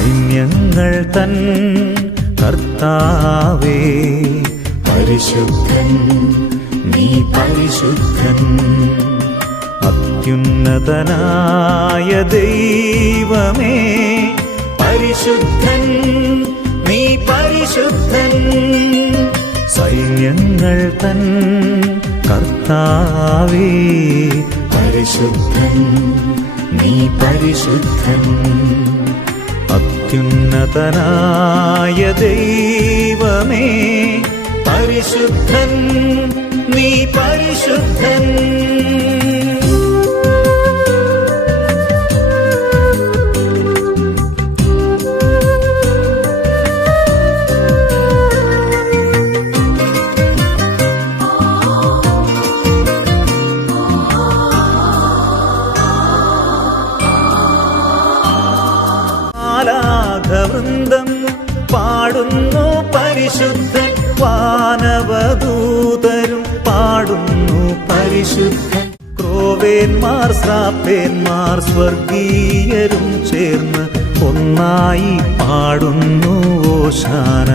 സൈന്യങ്ങൾ തൻ കർത്താവേ. പരിശുദ്ധൻ നീ പരിശുദ്ധൻ. അത്യുന്നതനായ ദൈവമേ. പരിശുദ്ധൻ നീ പരിശുദ്ധൻ. സൈന്യങ്ങൾ തൻ കർത്താവേ. പരിശുദ്ധൻ നീ പരിശുദ്ധൻ. അത്യുന്നതനായ ദൈവമേ പരിശുദ്ധൻ നീ പരിശുദ്ധൻ. ആലാഘവൃന്ദം പാടുന്നു പരിശുദ്ധൻ വാനവദൂതരും പാടുന്നു പരിശുദ്ധൻ. ക്രോവേന്മാർ ശ്രാപ്പേന്മാർ സ്വർഗീയരും ചേർന്ന് ഒന്നായി പാടുന്നു ഓശാന.